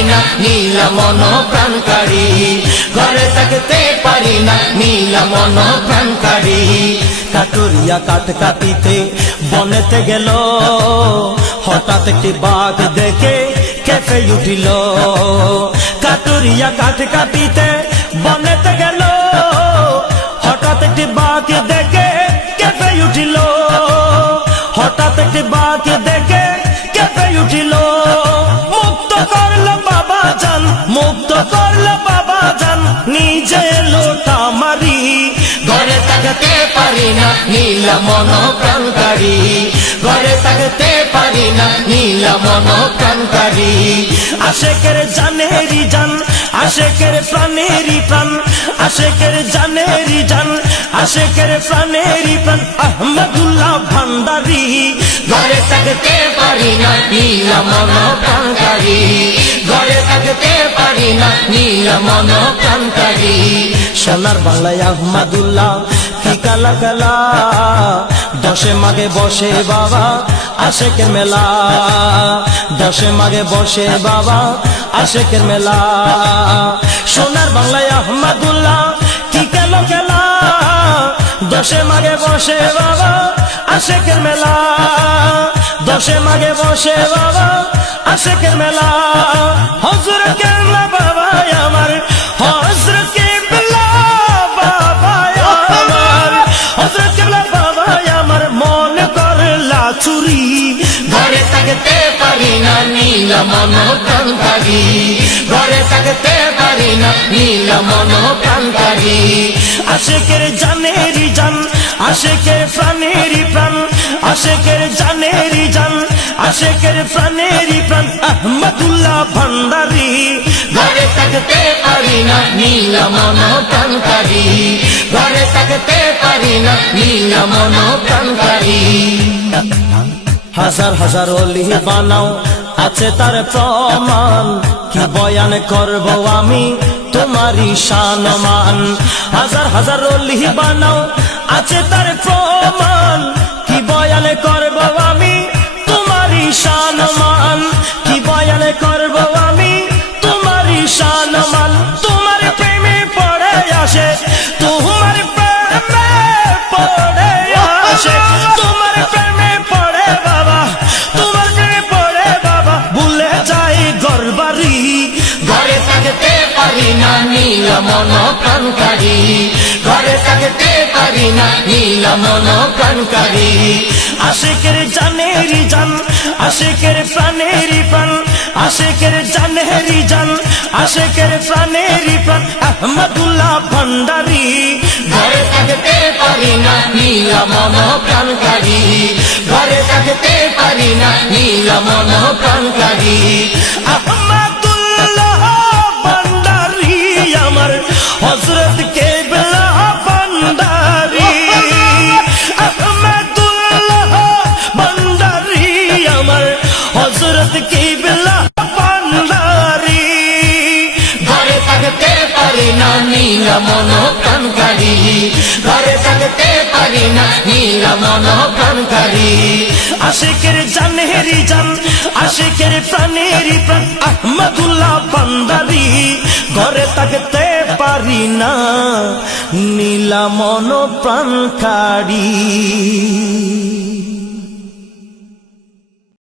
পারি না নীলা মন প্রাণকারী, ঘরে থাকতে পারি না নীলা মন প্রাণকারী। কাটুরিয়া কাঠ কাটিতে বনেতে গেল, হঠাৎ একটি বাঘ দেখে কেঁপে উঠিল। কাটুরিয়া কাঠ কাটিতে বনেতে গেল, হঠাৎ একটি বাঘ দেখে কেঁপে উঠিল। হঠাৎ একটি বাঘ দেখে কেঁপে উঠিল। মুক্ত করল বাবা জান, মুক্ত করল বাবা জান, নিজে লোটা মারি। ঘরে থাকতে পারি না নীলা মন প্রাণকারী, ঘরে থাকতে পারি না নীলা মন প্রাণকারী। আশেকের জানেরি জান, আশেকের প্রাণেরি প্রাণ, আশেকের জানেরি জান, আশেকের প্রাণেরি প্রাণ, আহমদুল্লাহ ভান্ডারী। ঘরে থাকতে পারি না নীলা মন প্রাণকারী, ঘরে থাকতে পারি না নীলা মন প্রাণকারী। সোনার বাংলায় আহমদুল্লাহ কি কালা কালা, দশে মাঘে বসে বাবা আশেকের মেলা। দশে মাঘে বসে বাবা আশেকের মেলা। সোনার বাংলায় আহমদুল্লাহ কি কালো খেলা, দশে মাঘে বসে বাবা আশেকের মেলা। দশে মাঘে বসে বাবা আশেকের মেলা। হযরত কেবলা বাবা আমার, হযরত কেবলা বাবা আমার, হযরত কেবলা বাবা আমার মন করলা চুরি। ঘরে থাকতে পারি না নীলা মন প্রাণকারী, ঘরে থাকতে পারি না নীলা মন প্রাণকারী। আশেকের জানেরি জান, আশেকের প্রাণেরি প্রাণ, আশেকের জানেরি জান, আশেকের প্রাণেরি প্রাণ, আহমদুল্লাহ ভান্ডারী। ঘরে থাকতে পারি না নীলা মন প্রাণকারী, ঘরে থাকতে পারি না নীলা মন প্রাণকারী। হাজার হাজার অলি বানাও আছে তার প্রমাণ, কি বয়ান করব আমি তোমারই শানমান। হাজার হাজার অলি বানাও আছে তার প্রমাণ, কি বয়ান করব আমি তোমারই শানমান। কি বয়ান করব আমি তোমারই শানমান। তোমার প্রেমে পড়ে আসে, তোমার প্রেমে পড়ে আসে, তোমার প্রেমে পড়ে বাবা, তোমার প্রেমে পড়ে বাবা, ভুলে যাই ঘরবাড়ি। ঘরে থাকতে পারি না নীলা মন প্রাণকারী, ঘরে থাকতে পারি না নীলা মন প্রাণকারী। আশেকের জানেরি জান, আশেকের প্রাণেরি প্রাণ, আশেকের জানেরি জান, আশেকের প্রাণেরি প্রাণ, আহমদুল্লাহ ভান্ডারী। ঘরে থাকতে পারি না নীলা মন প্রাণকারী, ঘরে থাকতে পারি না নীলা মন প্রাণকারী। আহমদুল্লাহ ভান্ডারী আমার, হযরত কেবলা ভান্ডারী। আহমদুল্লাহ ভান্ডারী আমার, হযরত কেবলা ভান্ডারী। ঘরে থাকতে পারি না নীলা মন প্রাণকারী, ঘরে থাকতে পারি না নীলা মন প্রাণকারী। আশেকের জানেরি জান, আশেকের প্রাণেরি প্রাণ, আহমদুল্লাহ ভান্ডারী। ঘরে থাকতে পারি না নীলা মন প্রাণকারী।